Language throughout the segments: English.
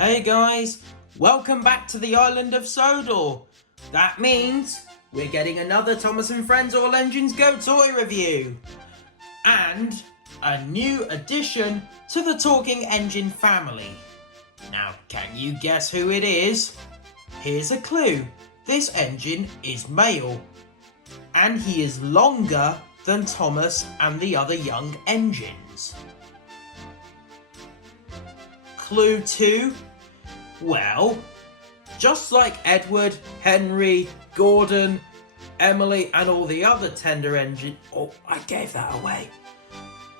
Hey guys, welcome back to the island of Sodor. That means we're getting another Thomas and Friends All Engines Go toy review. And a new addition to the Talking Engine family. Now, can you guess who it is? Here's a clue. This engine is male. And he is longer than Thomas and the other young engines. Clue 2. Well, just like Edward, Henry, Gordon, Emily and all the other tender engines... Oh, I gave that away.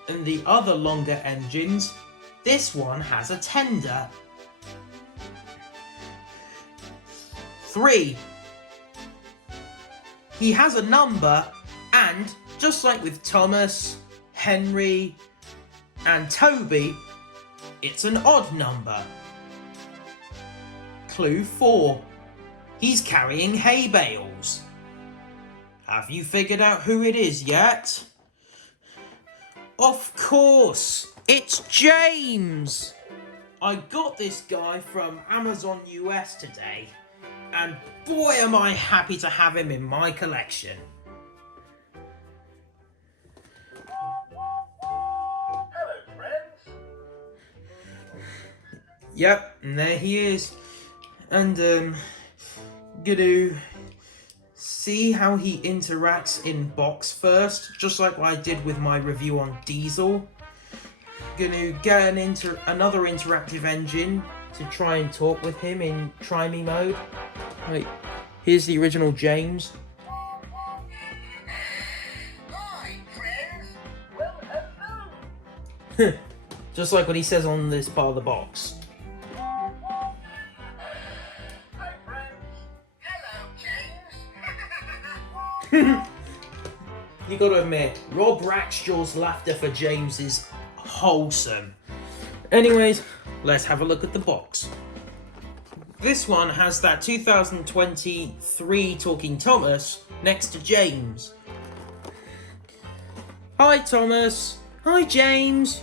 And the other longer engines, this one has a tender. 3. He has a number and, just like with Thomas, Henry and Toby, it's an odd number. Clue 4. He's carrying hay bales. Have you figured out who it is yet? Of course, it's James! I got this guy from Amazon US today, and boy am I happy to have him in my collection. Hello, friends. Yep, and there he is. And gonna see how he interacts in box first, just like what I did with my review on Diesel. Gonna get another interactive engine to try and talk with him in Try Me mode. Right, here's the original James. Hi, friends. Well, hello. Just like what he says on this part of the box. Hi, friends. Hello, James. You gotta admit, Rob Rackshaw's laughter for James is wholesome. Anyways, let's have a look at the box. This one has that 2023 Talking Thomas next to James. Hi Thomas. Hi James.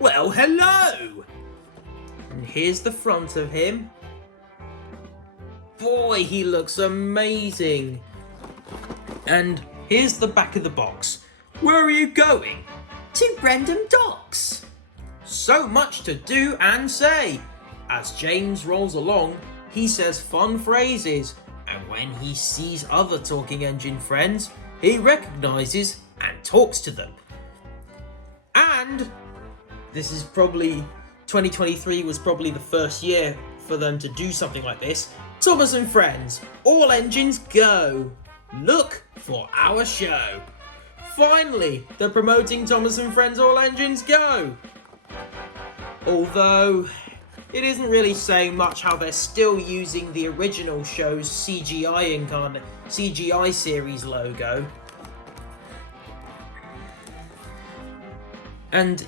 Well, hello. And here's the front of him. Boy, he looks amazing. And here's the back of the box. Where are you going? To Brendam Docks. So much to do and say. As James rolls along, he says fun phrases, and when he sees other talking engine friends, he recognises and talks to them. And this is probably 2023 was probably the first year for them to do something like this. Thomas and Friends, All Engines Go. Look for our show. Finally, they're promoting Thomas and Friends All Engines Go. Although, it isn't really saying much how they're still using the original show's CGI series logo. And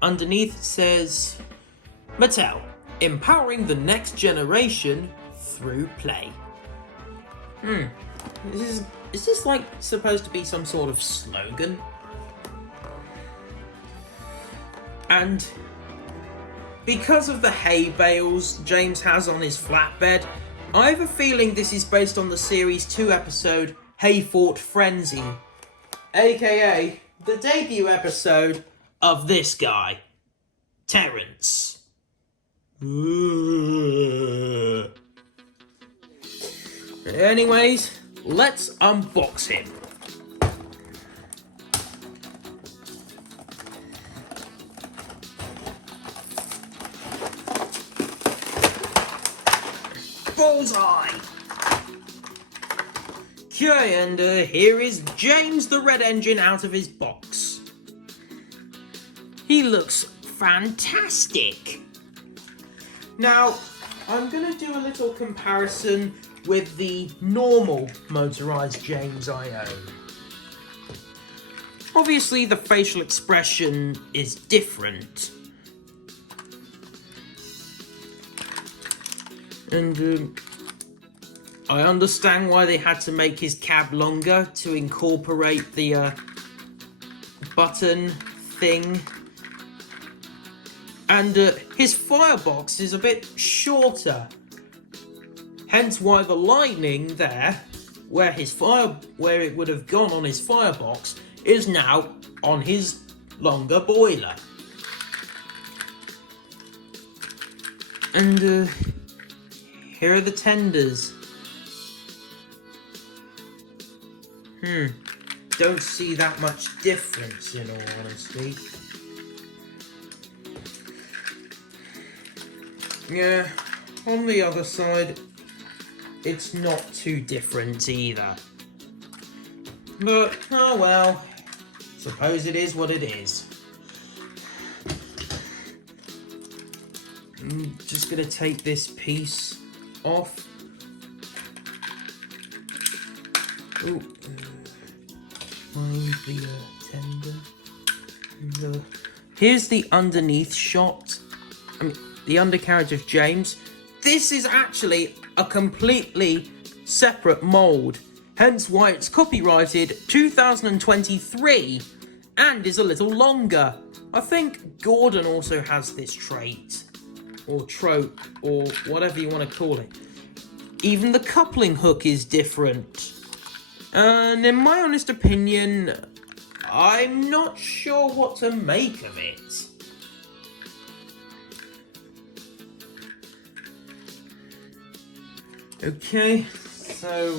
underneath it says, Mattel, empowering the next generation through play. Is this like supposed to be some sort of slogan? And because of the hay bales James has on his flatbed, I have a feeling this is based on the Series 2 episode Hay Fort Frenzy, aka the debut episode of this guy, Terrence. Anyways, let's unbox him. Bullseye! Okay, and here is James the Red Engine out of his box. He looks fantastic. Now, I'm going to do a little comparison with the normal motorised James I own. Obviously, the facial expression is different. And I understand why they had to make his cab longer to incorporate the button thing And his firebox is a bit shorter. Hence why the lining there, where it would have gone on his firebox, is now on his longer boiler. And here are the tenders. Don't see that much difference, in all honesty. Yeah, on the other side, it's not too different either. But, oh well, suppose it is what it is. I'm just gonna take this piece off. Oh, find the tender. And, here's the underneath shot. I mean, the undercarriage of James. This is actually a completely separate mould, hence why it's copyrighted 2023 and is a little longer. I think Gordon also has this trait, or trope, or whatever you want to call it. Even the coupling hook is different. And in my honest opinion, I'm not sure what to make of it. Okay, so...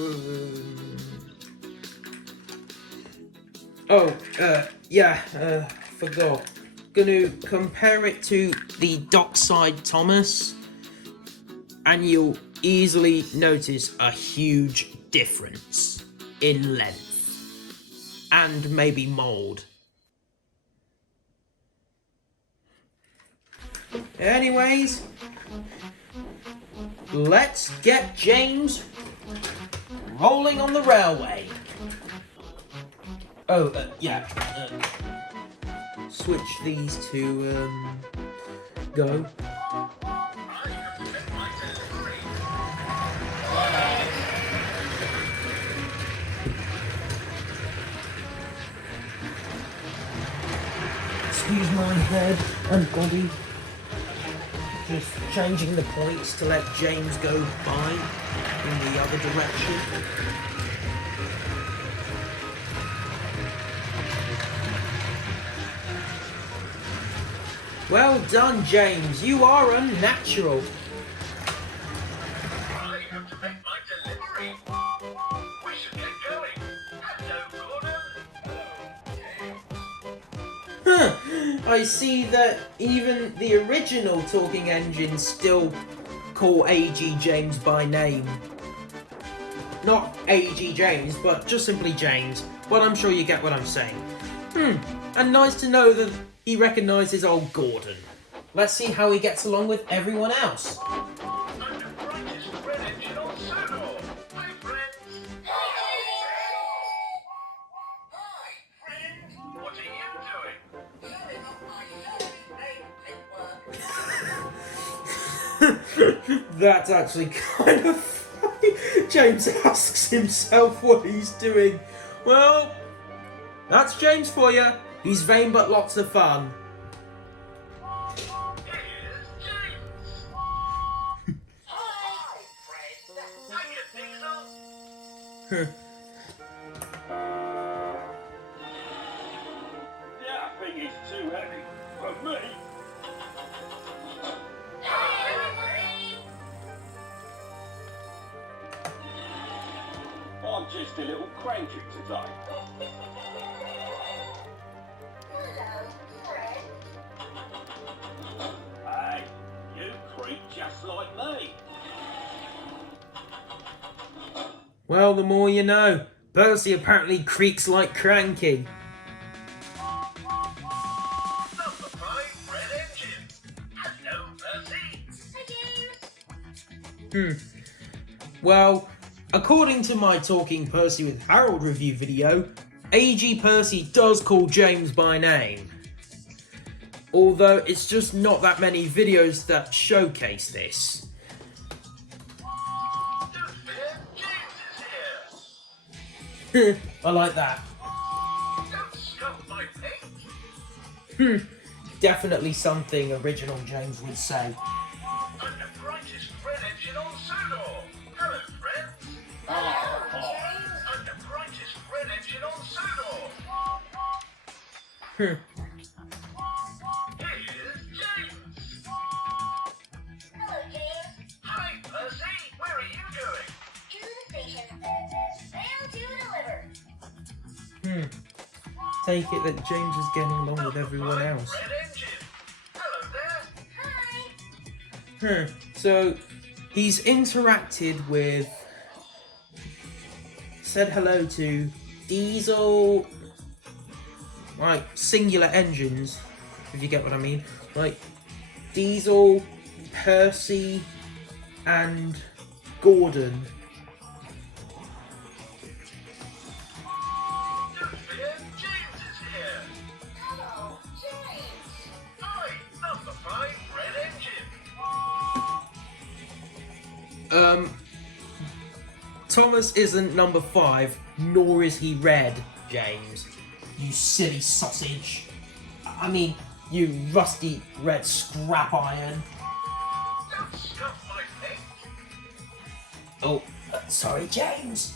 forgot. Gonna compare it to the Dockside Thomas, and you'll easily notice a huge difference in length and maybe mould. Anyways, let's get James rolling on the railway. Switch these to go. Excuse my head and body. Just changing the points to let James go by in the other direction. Well done, James. You are unnatural. I have to make my delivery. We should get going. Hello, Gordon. Hello, James. I see that even the original talking engines still call A.G. James by name. Not A.G. James, but just simply James. But I'm sure you get what I'm saying. And nice to know that he recognises old Gordon. Let's see how he gets along with everyone else. I'm the brightest red engine on Sodor. Hi, friends. Hi, friends. What are you doing? Showing off my latest work. That's actually kind of funny. James asks himself what he's doing. Well, that's James for you. He's vain but lots of fun. Here's James. Hi, friends. How you think so? That thing is too heavy for me. I'm just a little cranky today. Hello, Fred. Hey, you creep just like me. Well, the more you know. Percy apparently creaks like cranky. Number 5 red engine. Hello, Percy. Well, according to my Talking Percy with Harold review video, A.G. Percy does call James by name. Although it's just not that many videos that showcase this. Don't fear, James is here. I like that. Don't scuff my paint. definitely something original James would say. I'm the brightest red engine on Sodor. Hello, friends. I'm the brightest red engine on Sodor. Here's James. Hello, James. Hi, Percy. Where are you going? To the station. Mail to deliver. Take it that James is getting along with everyone else. Red engine. Hello there. Hi. So he's interacted with, said hello to diesel, like singular engines, if you get what I mean, like Diesel, Percy, and Gordon. Don't forget, James is here. Hello, James. Hi, number 5 red engine. Thomas isn't number 5, nor is he red, James. You silly sausage. I mean, you rusty red scrap iron. Don't scuff my paint. Oh, sorry, James.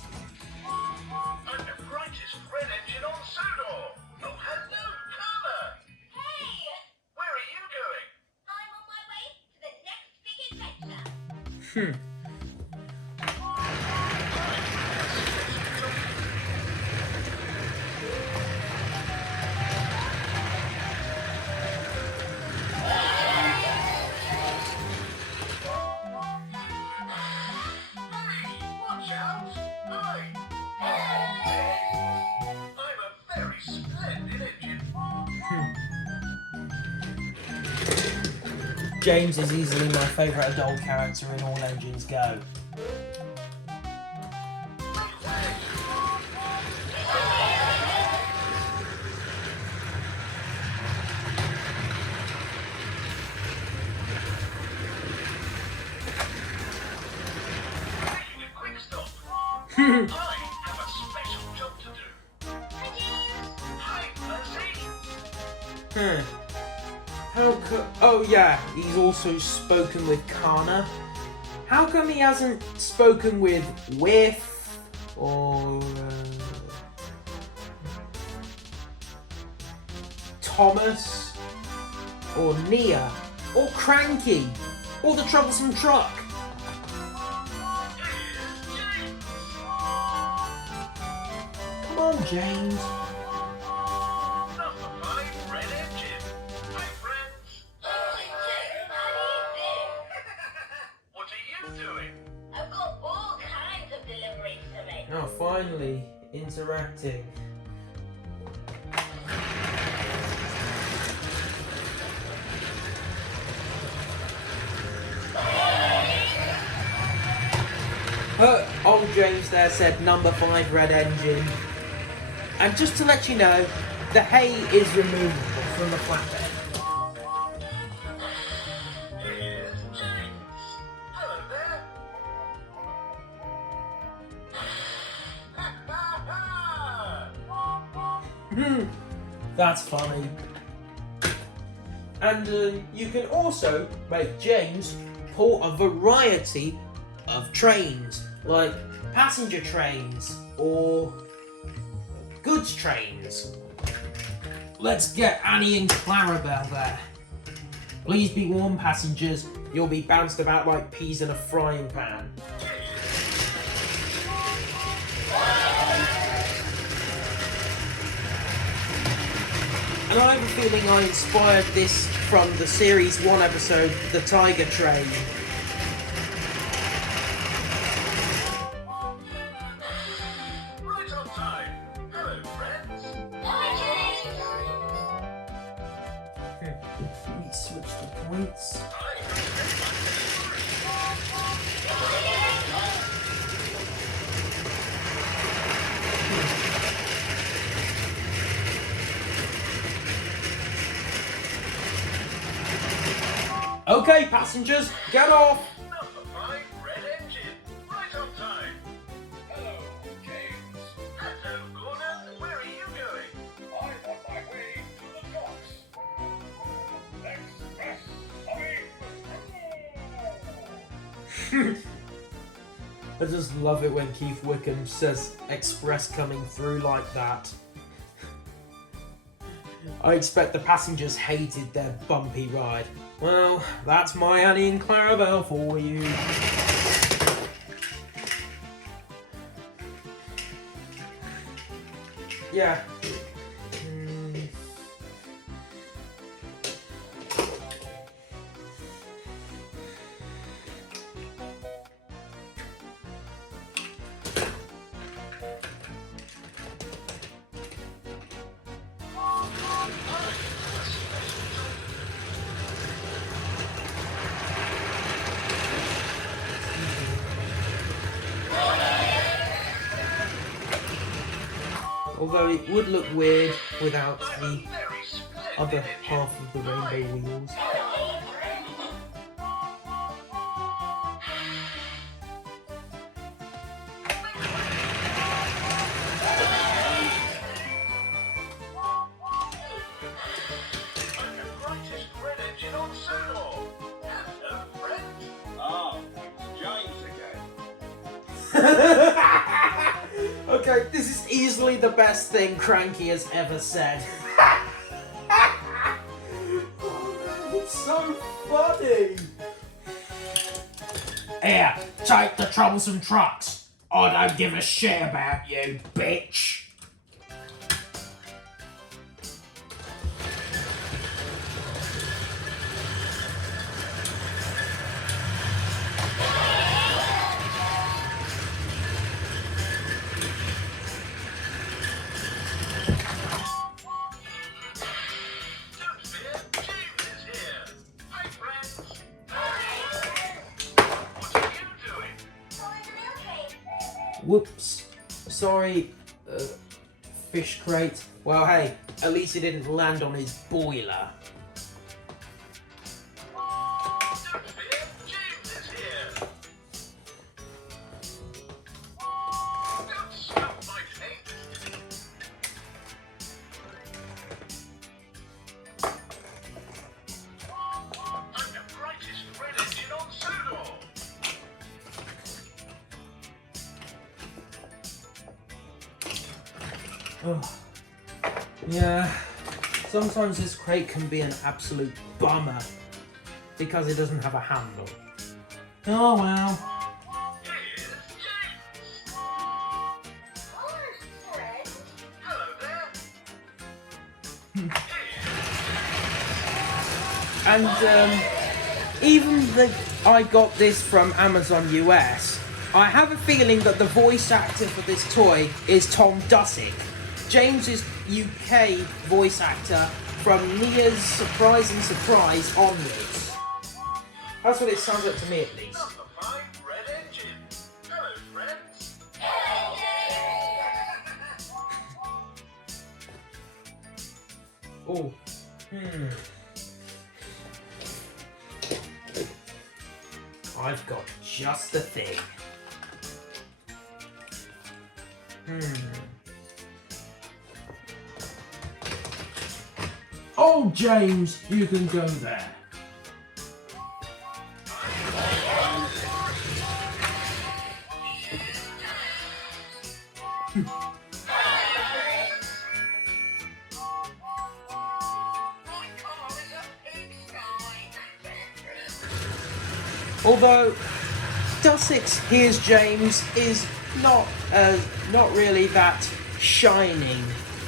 I'm the brightest red engine on Sodor. Oh, hello, Carla. Hey, Where are you going? I'm on my way to the next big adventure. Watch out! Hi! I'm a very splendid engine. James is easily my favourite adult character in all Engines Go. Making a quick stop. I have a special job to do. Hi, James. Hi, Percy. Oh yeah, he's also spoken with Kana. How come he hasn't spoken with Whiff or Thomas or Nia or Cranky or the Troublesome Truck? Here's James. Come on, James. Number 5 red engine. Hi, friends. Hi, James. How What are you doing? I've got all kinds of deliveries to make. Oh, finally interacting. Old James there said number 5 red engine. And just to let you know, the hay is removable from the flatbed. Here's James. Hello there. That's funny. And you can also make James pull a variety of trains, like passenger trains or goods trains. Let's get Annie and Clarabelle there. Please be warned, passengers, you'll be bounced about like peas in a frying pan. And I have a feeling I inspired this from the Series 1 episode, The Tiger Train. Right on time. Hello, friends. Hi, James. Let me switch the points. Okay, passengers, get off! Number 5 red engine. Right on time. Hello, James. Hello, Gordon. Where are you going? I'm on my way to the docks. I just love it when Keith Wickham says express coming through like that. I expect the passengers hated their bumpy ride. Well, that's my Annie and Clarabelle for you. Yeah. Although it would look weird without the other half of the rainbow wheels. Okay, this is easily the best thing Cranky has ever said. Oh, it's so funny. Here, take the troublesome trucks. I don't give a shit about you, bitch. Whoops. Sorry, fish crate. Well, hey, at least it didn't land on his boiler. Oh. Yeah, sometimes this crate can be an absolute bummer because it doesn't have a handle. Oh well. And even though I got this from Amazon US, I have a feeling that the voice actor for this toy is Tom Dusick, James's UK voice actor from Mia's Surprising Surprise onwards. That's what it sounds like to me, at least. Oh, I've got just the thing. Oh, James, you can go there. Although Dusick's Here's James is not really that shining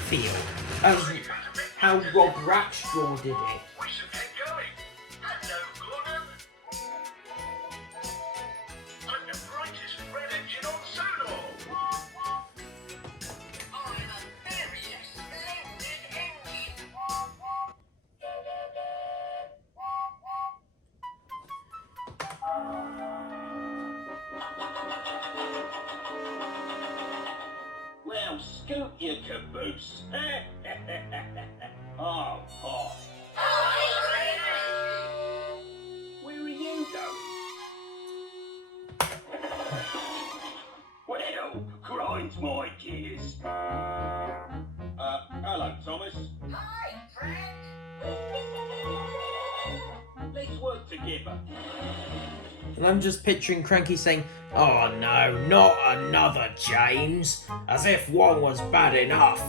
feel as how Rob Rackstraw did it. We should get going. Hello, Gordon. I'm the brightest red engine on Sodor. I'm a very splendid engine. Well, scoot your caboose. Oh, oh. Where are you going? Well, grinds my gears. Hello, Thomas. Hi, friend. Let's work together. And I'm just picturing Cranky saying, "Oh no, not another James. As if one was bad enough.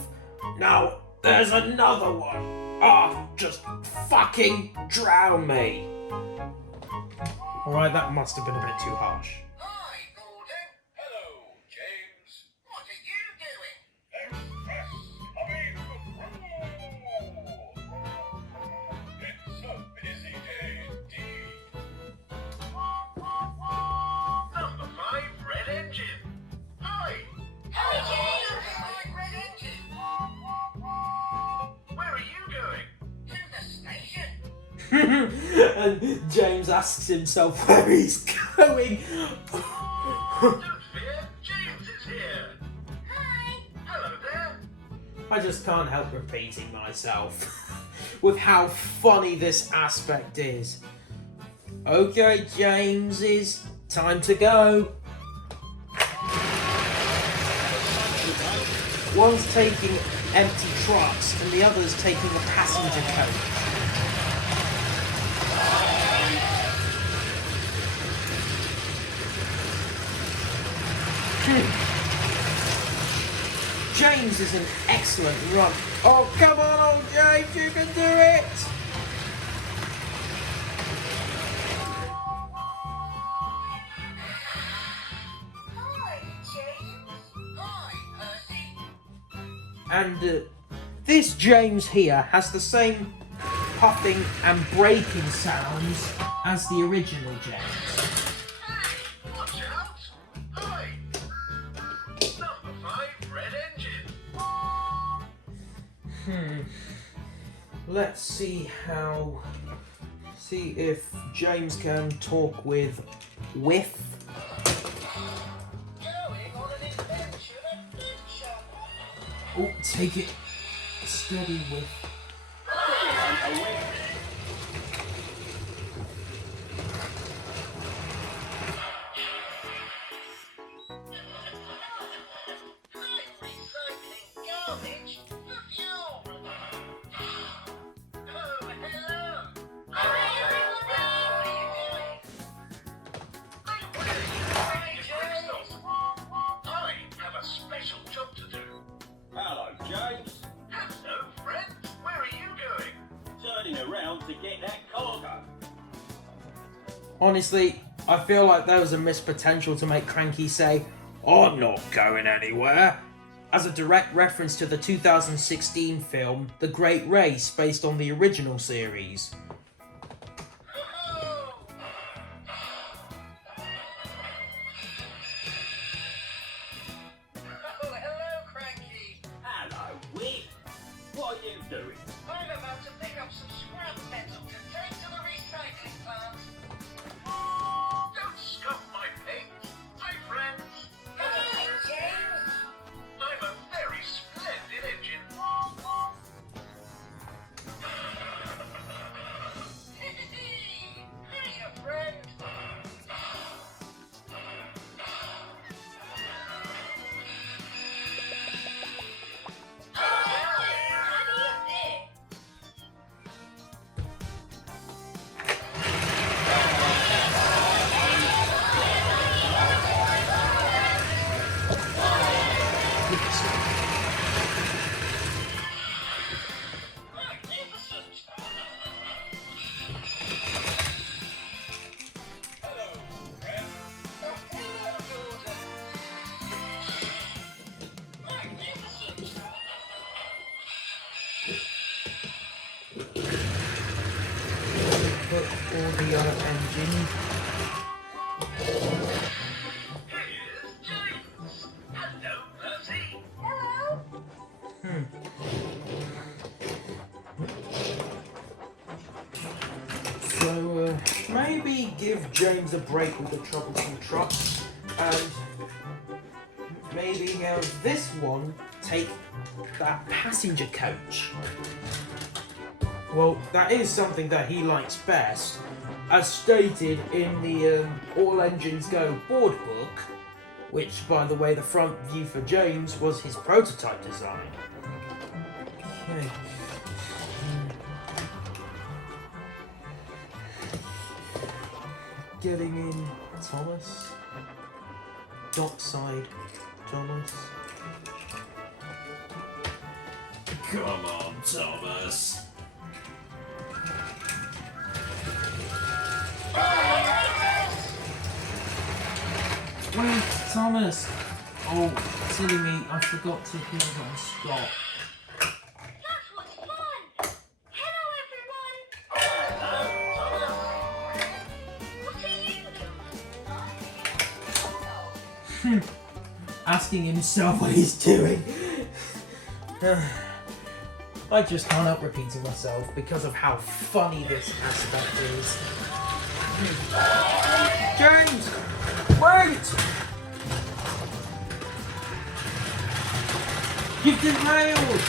Now, there's another one. Ah, just fucking drown me." Alright, that must have been a bit too harsh. Hi, Gordon. Hello, James. What are you doing? Express coming through. It's a busy day indeed. Number 5, Red Engine. Hi. Hi, Red Engine. Where are you going? To the station. And James asks himself where he's going. Don't fear, James is here. Hi. Hello there. I just can't help repeating myself with how funny this aspect is. Okay, James, it's time to go. One's taking empty trucks and the other's taking a passenger coach. James is an excellent run. Oh, come on, old James, you can do it! Hi, James. Hi, Percy. And this James here has the same puffing and braking sounds as the original James. Hey, watch out. Hi. Number 5, Red Engine. Let's see if James can talk with Whiff. Going on an adventure. Oh, take it steady, Whiff. I'm recycling garbage for fuel. Oh, hello. How are you doing? I'm wearing James. I have a special job to do. Hello, James. Hello, friend. Where are you going? Turning around to get that cargo. Honestly, I feel like there was a missed potential to make Cranky say, "I'm not going anywhere," as a direct reference to the 2016 film The Great Race based on the original series. Oh, hello, Cranky. Hello, Whip. What are you doing? I'm about to pick up some scrap metal to take to the recycling plant. Don't scuff my paint. Hi, friends. Hi, James. I'm a very splendid engine. Hiya, friend. Magnificent. Hello, friend. Oh, hello, Gordon. Magnificent. Put all the other engines. Here's James. Hello, Percy. Hello. So maybe give James a break with the troublesome trucks, and maybe have this one take that passenger coach. Well, that is something that he likes best, as stated in the All Engines Go board book, which, by the way, the front view for James was his prototype design. Okay. Getting in Thomas. Dockside Thomas. Come on, Thomas. Wait, Thomas. Oh, silly me, I forgot to hit on stop. That was fun! Hello, everyone! What are you doing? Asking himself what he's doing. I just can't help repeating myself because of how funny this aspect is. James! Wait! You've derailed!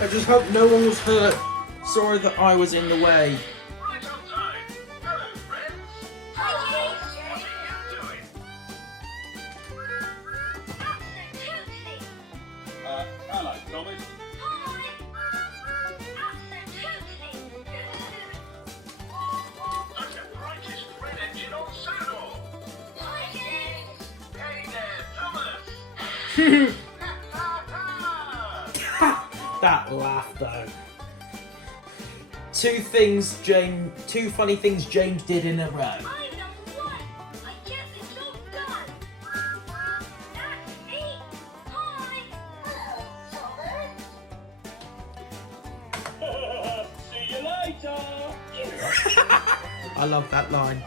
I just hope no one was hurt. Sorry that I was in the way. Right on time. Hello, friends. Hi, James! What are you doing? Absolutely! Hello, Thomas. Hi! Absolutely! I'm the brightest red engine on Sodor. Hi, James! Hey there, Thomas. That laugh though. Two funny things James did in a row. I'm number one! I get the job done! That's me! Hi! Hello, Thomas! See you later. I love that line.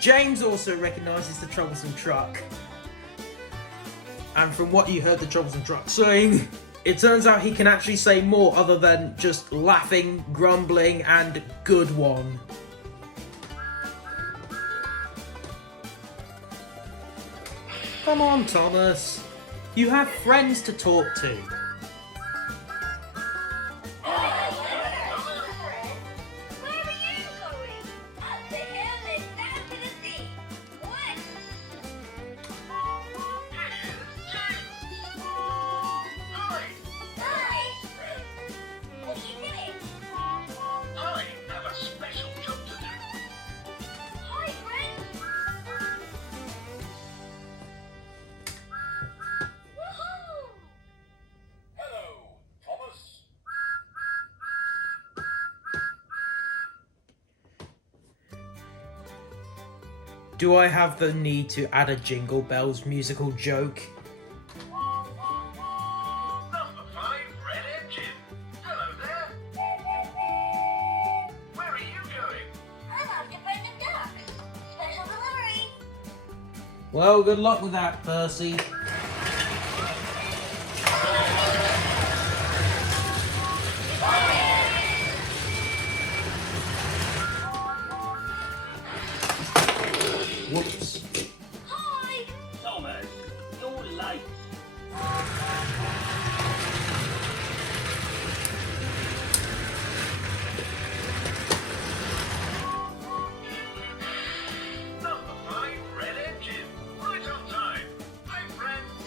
James also recognises the troublesome truck. And from what you heard the troublesome truck saying, it turns out he can actually say more other than just laughing, grumbling, and good one. Come on, Thomas. You have friends to talk to. Where are you going? Up the hill and down to the sea. What? Hi. Hi! What are you doing? I have a special job to do. Hi, friends! Woohoo! Hello, Thomas. Do I have the need to add a Jingle Bells musical joke? Number 5, red engine. Hello there. Where are you going? I'm off to Brendam Docks. Special delivery. Well, good luck with that, Percy. Whoops. Hi! Thomas, you're late. Number 5, red engine. Right on time. Hi, friends.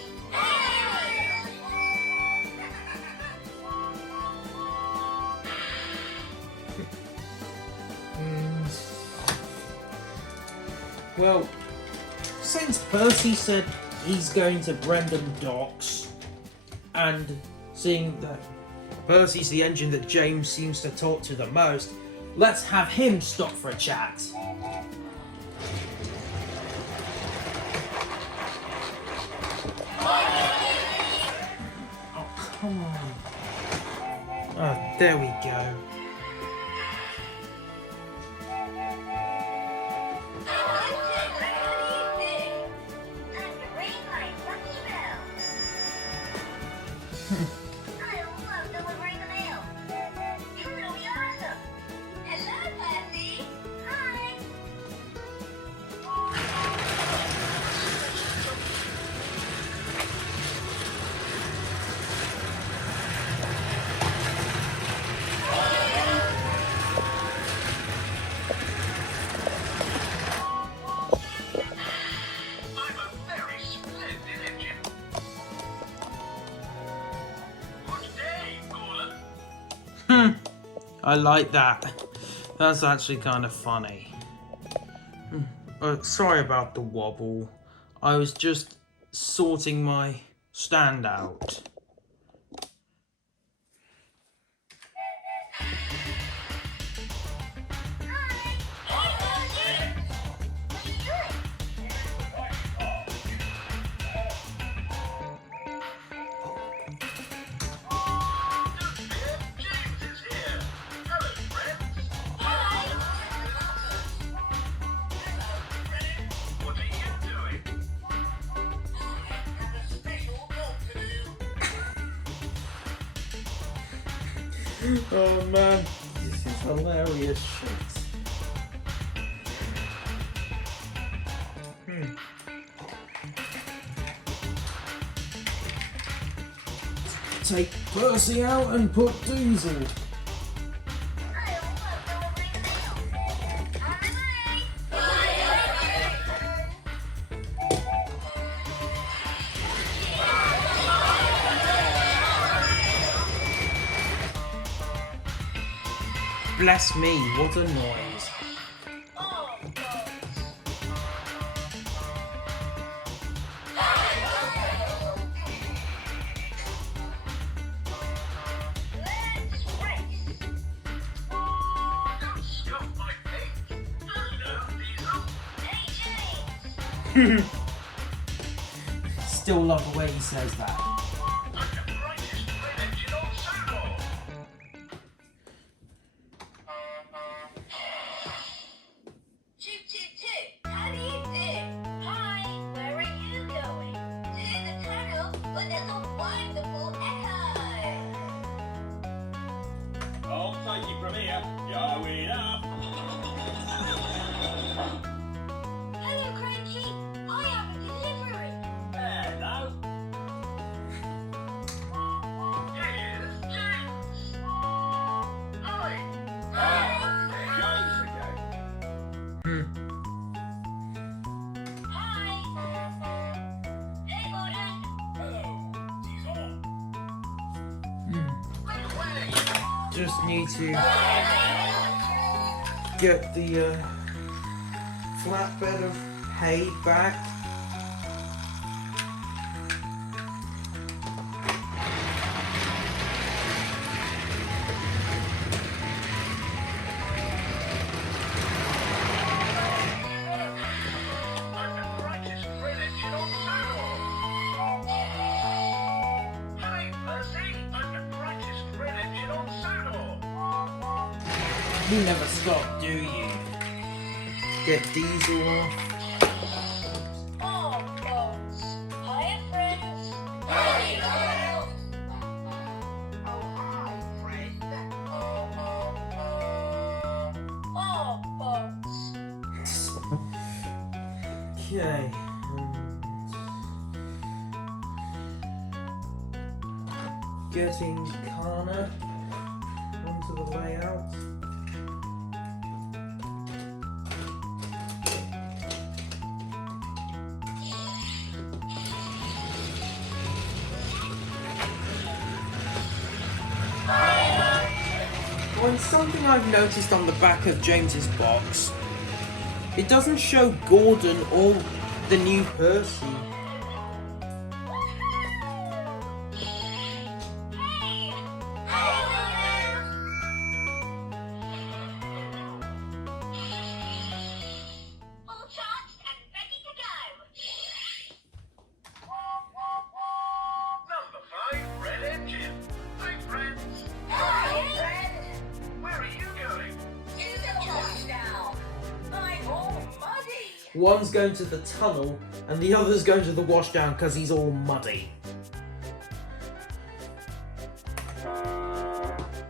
Well, since Percy said he's going to Brendam Docks, and seeing that Percy's the engine that James seems to talk to the most, let's have him stop for a chat. Oh, come on. Oh, there we go. I like that. That's actually kind of funny. Sorry about the wobble. I was just sorting my stand out. Oh man, this is hilarious shit. Take Percy out and put Diesel. Bless me, what a noise. Still love the way he says that. I'll take it from here. Going up. Hello, Crunchy. I have a delivery. Hello. Here's James. Hi. James again. Hi. Hey, Gordon. Hello. He's on. Just need to get the flatbed of hay back. You never stop, do you? Get Diesel off. Oh, boats. Hiya, friends. Oh, boats. Okay. Getting Kana onto the layout. Well, it's something I've noticed on the back of James's box. It doesn't show Gordon or the new Percy. All charged and ready to go. Number 5, Red Engine. Hi, friends. Hi, friend. Where are you going? To the touchdown. I'm all muddy. One's going to the tunnel and the other's going to the washdown because he's all muddy.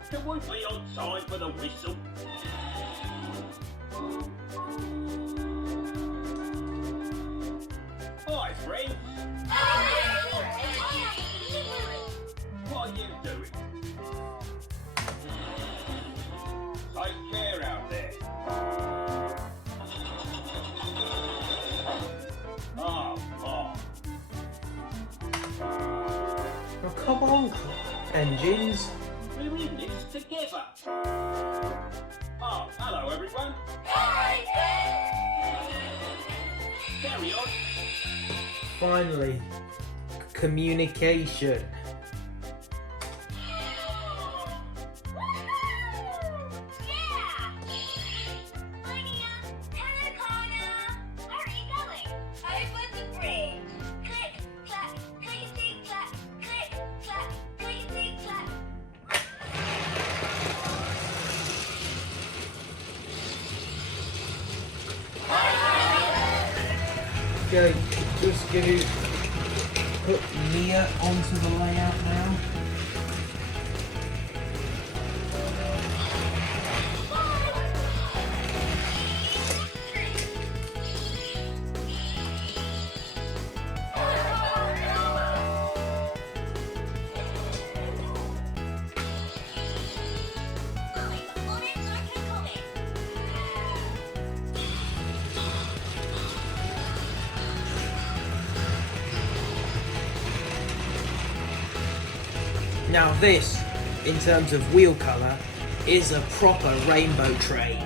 Can we be on time for the whistle? Hi, friends. What are you doing? Take care out there. Oh. Now come on, Engines. We're in this together. everyone. Hi, Carry on. Finally, communication. Okay, just going to put Mia onto the layout now. Now this, in terms of wheel colour, is a proper rainbow train.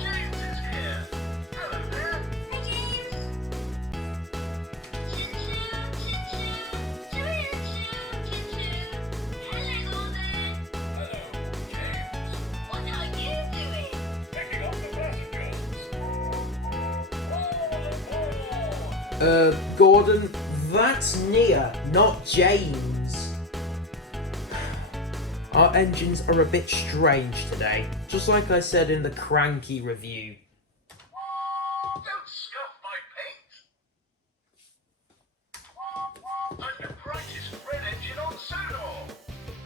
James is here. Hello there. Hello, James. What are you doing? Picking up the passengers. Gordon, that's Nia, not James. Our engines are a bit strange today, just like I said in the Cranky review. Don't scuff my paint. I'm the brightest red engine on Sodor.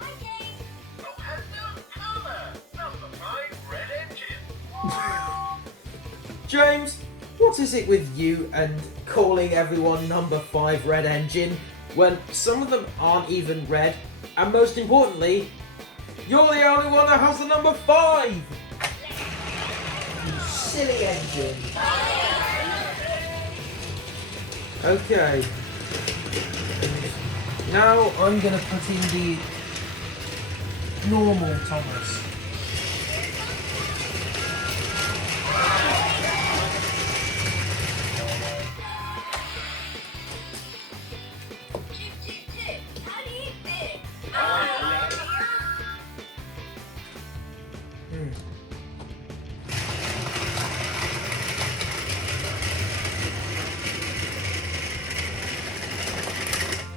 Hi, James. Oh, hello, Colour. Number 5 red engine. James, what is it with you and calling everyone number 5 red engine when some of them aren't even red, and most importantly, you're the only one that has the number 5! You silly engine. Okay. Now I'm gonna put in the normal Thomas. How do you feel?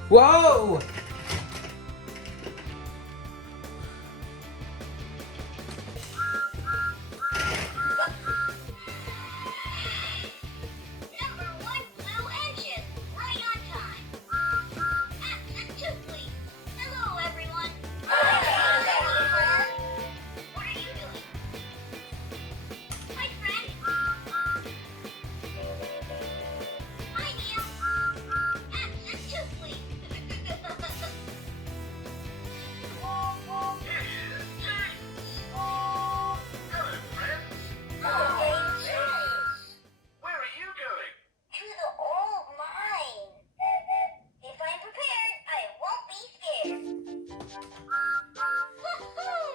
Whoa! Number 1 blue engine, right on time. Absolutely. Hello, everyone. What are you doing? Hi, friend. Hi, Neil. Absolutely. Here's James. Hello, friends. Where are you going? To the old mine. If I'm prepared, I won't be scared. Woohoo!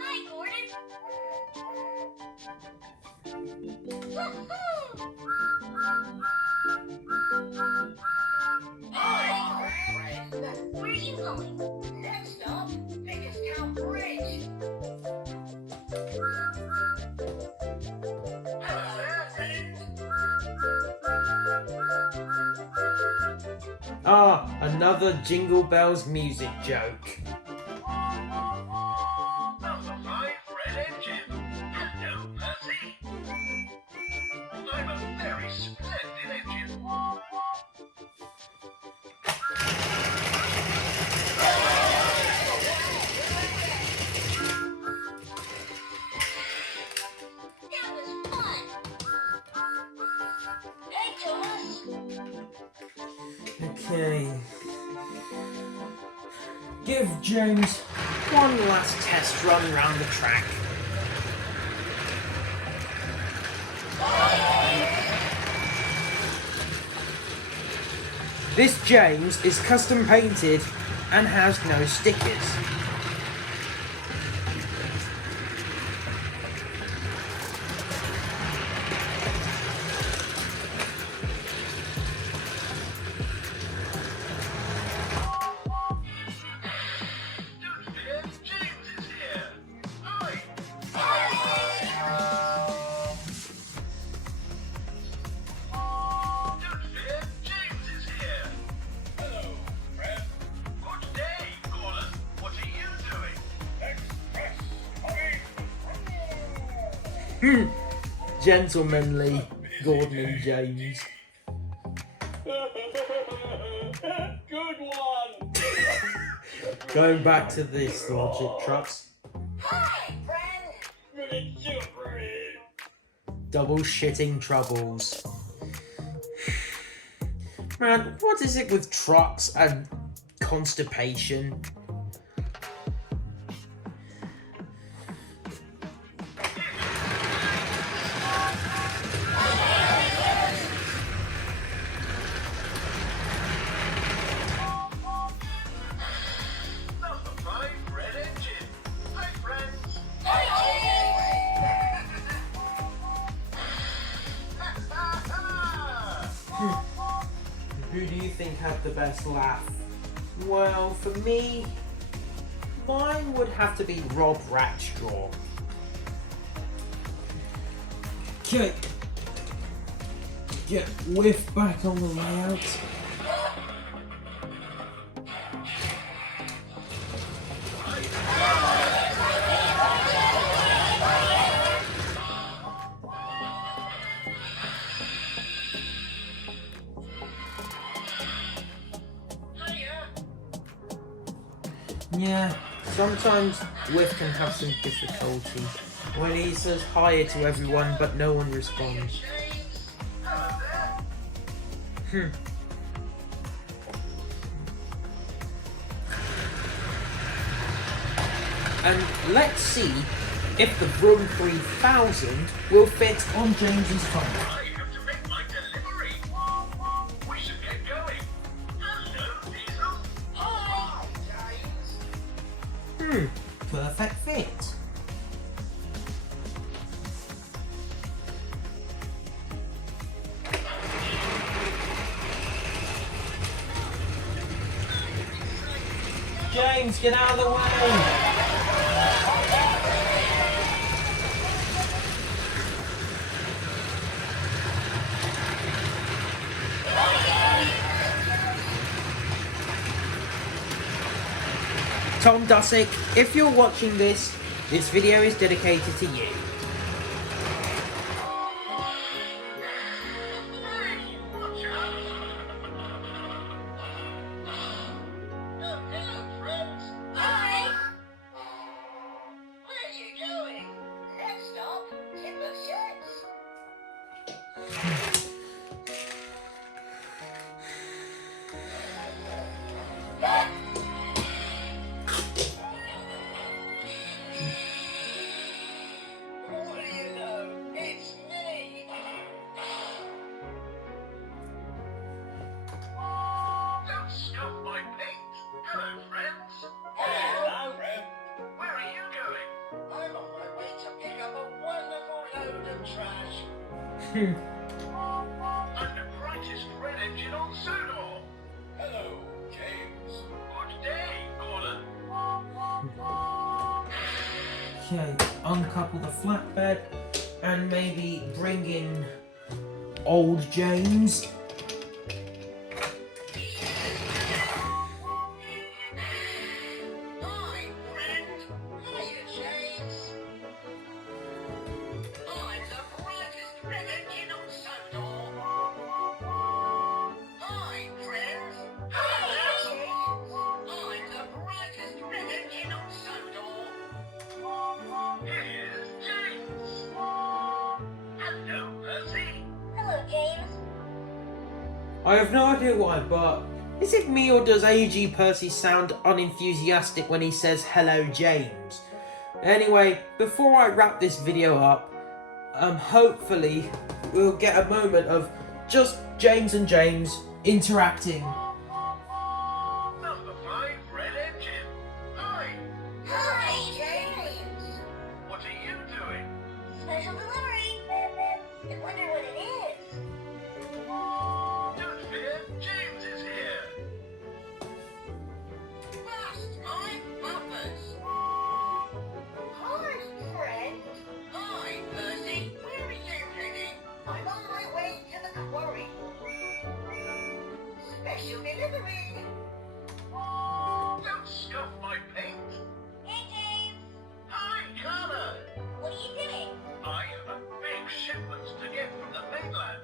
Hi, Gordon. Woohoo! Hi, friend. Where are you going? Next stop, Biggerstown Bridge. Hello there, friends. Ah, another Jingle Bells music joke. Number 5 red engine. Hello, Percy. I'm a very splendid engine. That was fun. Hey, Thomas. Okay. Give James one last test run round the track. This James is custom painted and has no stickers. Gentlemanly Gordon and James. Good one! Going back to the Starship trucks. Hi, friend. Really super. Double shitting troubles. Man, what is it with trucks and constipation? Number 5 red engine. Hi, friends. Who do you think had the best laugh? Well, for me, mine would have to be Rob Rackstraw. Okay. Get Whiff back on the layout. Yeah, sometimes Whiff can have some difficulty when he says hi to everyone but no one responds. And let's see if the Vroom 3000 will fit on James's phone. I have to make my delivery. We should get going. Hello, Diesel. Hi, James. Perfect fit. James, get out of the way! Tom Dusick, if you're watching this video is dedicated to you. Watch out. Hello, friends. Hi. Where are you going? Next stop, Timber Sheds. What do you know? It's me. Don't scuff my paint. Hello, friends. Hello, Rev. Where are you going? I'm on my way to pick up a wonderful load of trash. I'm the brightest red engine on Sodor. Hello, James. Good day, Gordon. Okay, uncouple the flatbed and maybe bring in old James. Hi, friend. Hiya, James. I'm the brightest red engine on Sodor. Hi, friends. Hiya, James. I'm the brightest red engine on Sodor. Here's James. Hello, Percy. Hello, James. I have no idea why, but is it me or does AG Percy sound unenthusiastic when he says hello James? Anyway, before I wrap this video up, hopefully we'll get a moment of just James and James interacting. Number 5, Red Engine. Hi. Hi, James. What are you doing? Special delivery. I wonder what it is. Don't fear, James is here. Fast, my bumpers. Hi, friend. Hi, Percy. Where are you heading? I'm on my way to the quarry. Special delivery. Don't scuff my paint. Hey, James. Hi, Carla. What are you doing? I have a big shipment to get from the mainland.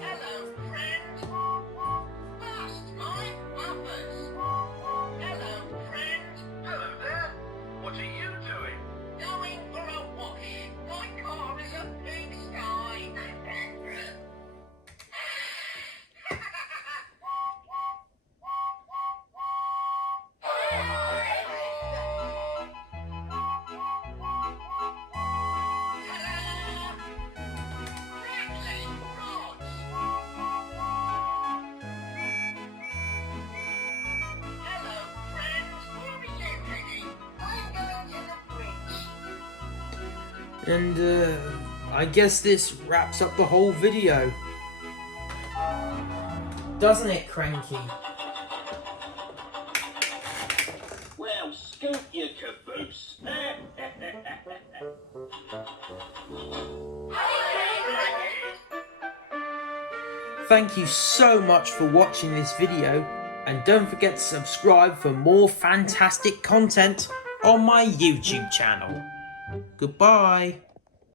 Hello, friend. Fast, my bumpers. Hello, friend. Hello there. What are you doing? Going for a wash. My car is a pigsty. Rattling rods. Hello, friend. Where are you heading? I'm going to the bridge. And I guess this wraps up the whole video. Doesn't it, Cranky? Well, scoot your caboose. Thank you so much for watching this video, and don't forget to subscribe for more fantastic content on my YouTube channel. Goodbye.